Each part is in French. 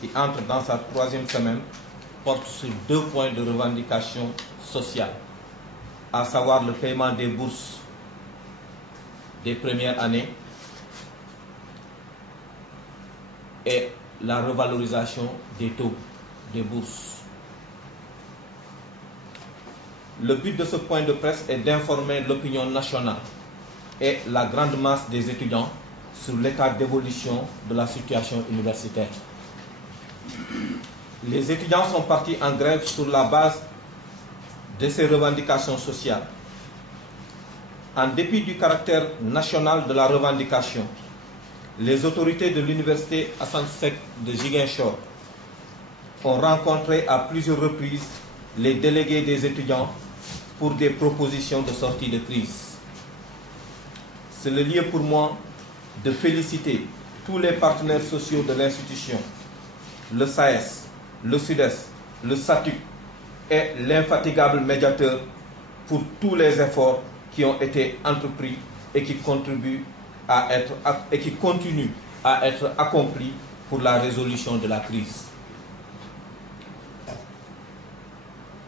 qui entre dans sa troisième semaine, porte sur 2 points de revendication sociale, à savoir le paiement des bourses des premières années et la revalorisation des taux des bourses. Le but de ce point de presse est d'informer l'opinion nationale et la grande masse des étudiants sur l'état d'évolution de la situation universitaire. Les étudiants sont partis en grève sur la base de ces revendications sociales. En dépit du caractère national de la revendication, les autorités de l'université Assane Seck de Ziguinchor ont rencontré à plusieurs reprises les délégués des étudiants pour des propositions de sortie de crise. C'est le lieu pour moi de féliciter tous les partenaires sociaux de l'institution, le SAES, le SUDES, le SATUC et l'infatigable médiateur pour tous les efforts qui ont été entrepris et qui continuent à être accomplis pour la résolution de la crise.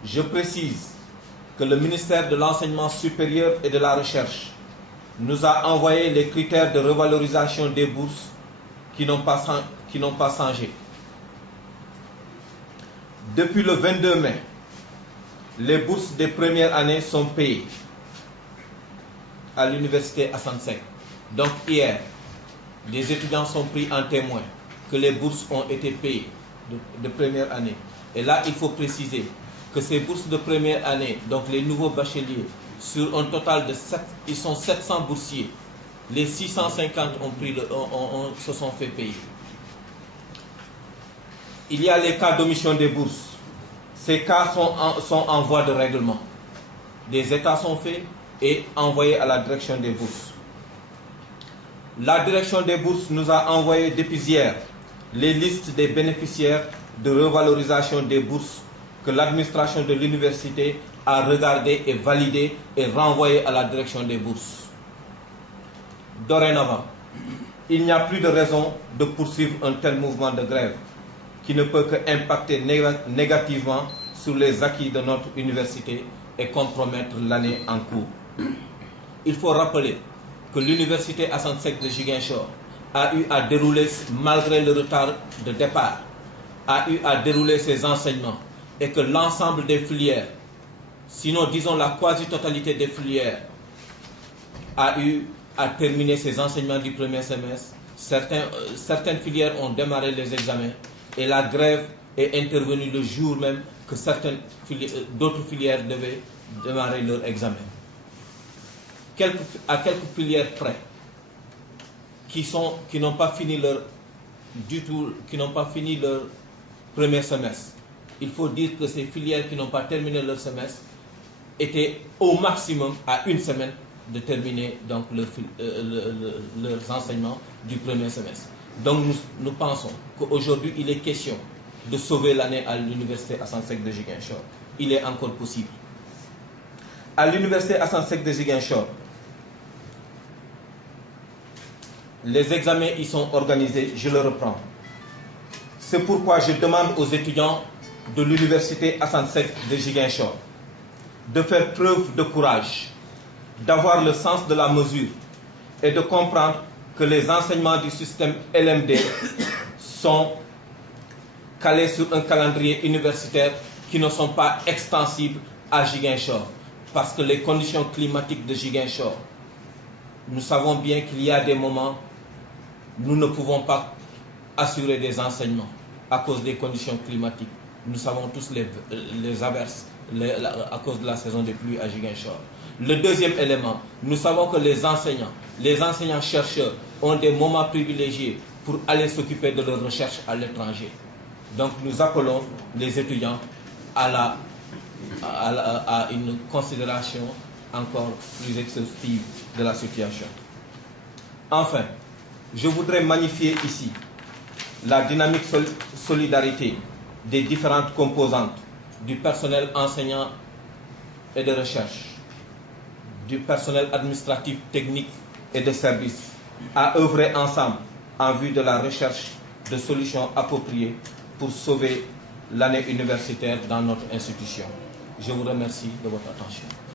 Je précise que le ministère de l'Enseignement supérieur et de la Recherche nous a envoyé les critères de revalorisation des bourses qui n'ont pas changé. Depuis le 22 mai, les bourses des premières années sont payées à l'université Assane Seck. Donc hier, les étudiants sont pris en témoin que les bourses ont été payées de première année. Et là, il faut préciser que ces bourses de première année, donc les nouveaux bacheliers, sur un total de 7, ils sont 700 boursiers. Les 650 se sont fait payer. Il y a les cas d'omission des bourses. Ces cas sont en voie de règlement. Des états sont faits et envoyés à la direction des bourses. La direction des bourses nous a envoyé depuis hier les listes des bénéficiaires de revalorisation des bourses que l'administration de l'université a regardé et validé et renvoyé à la direction des bourses. Dorénavant, il n'y a plus de raison de poursuivre un tel mouvement de grève qui ne peut qu'impacter négativement sur les acquis de notre université et compromettre l'année en cours. Il faut rappeler que l'université Assane Seck de Ziguinchor a eu à dérouler, malgré le retard de départ, a eu à dérouler ses enseignements et que l'ensemble des filières, sinon disons la quasi-totalité des filières, a eu à terminer ses enseignements du premier semestre. Certaines filières ont démarré les examens et la grève est intervenue le jour même que d'autres filières devaient démarrer leur examen. À quelques filières près qui n'ont pas fini leur premier semestre. Il faut dire que ces filières qui n'ont pas terminé leur semestre étaient au maximum à une semaine de terminer donc leurs enseignements du premier semestre. Donc nous pensons qu'aujourd'hui il est question de sauver l'année à l'université Assane Seck de Ziguinchor. Il est encore possible. À l'université Assane Seck de Ziguinchor, les examens y sont organisés, je le reprends. C'est pourquoi je demande aux étudiants de l'université Assane Seck de Ziguinchor de faire preuve de courage, d'avoir le sens de la mesure et de comprendre que les enseignements du système LMD sont calés sur un calendrier universitaire qui ne sont pas extensibles à Ziguinchor. Parce que les conditions climatiques de Ziguinchor, nous savons bien qu'il y a des moments où nous ne pouvons pas assurer des enseignements à cause des conditions climatiques. Nous savons tous les averses à cause de la saison des pluies à Ziguinchor. Le deuxième élément, nous savons que les enseignants-chercheurs ont des moments privilégiés pour aller s'occuper de leurs recherches à l'étranger. Donc nous appelons les étudiants à une considération encore plus exhaustive de la situation. Enfin, je voudrais magnifier ici la dynamique solidarité des différentes composantes du personnel enseignant et de recherche, du personnel administratif, technique et de service, à œuvrer ensemble en vue de la recherche de solutions appropriées pour sauver l'année universitaire dans notre institution. Je vous remercie de votre attention.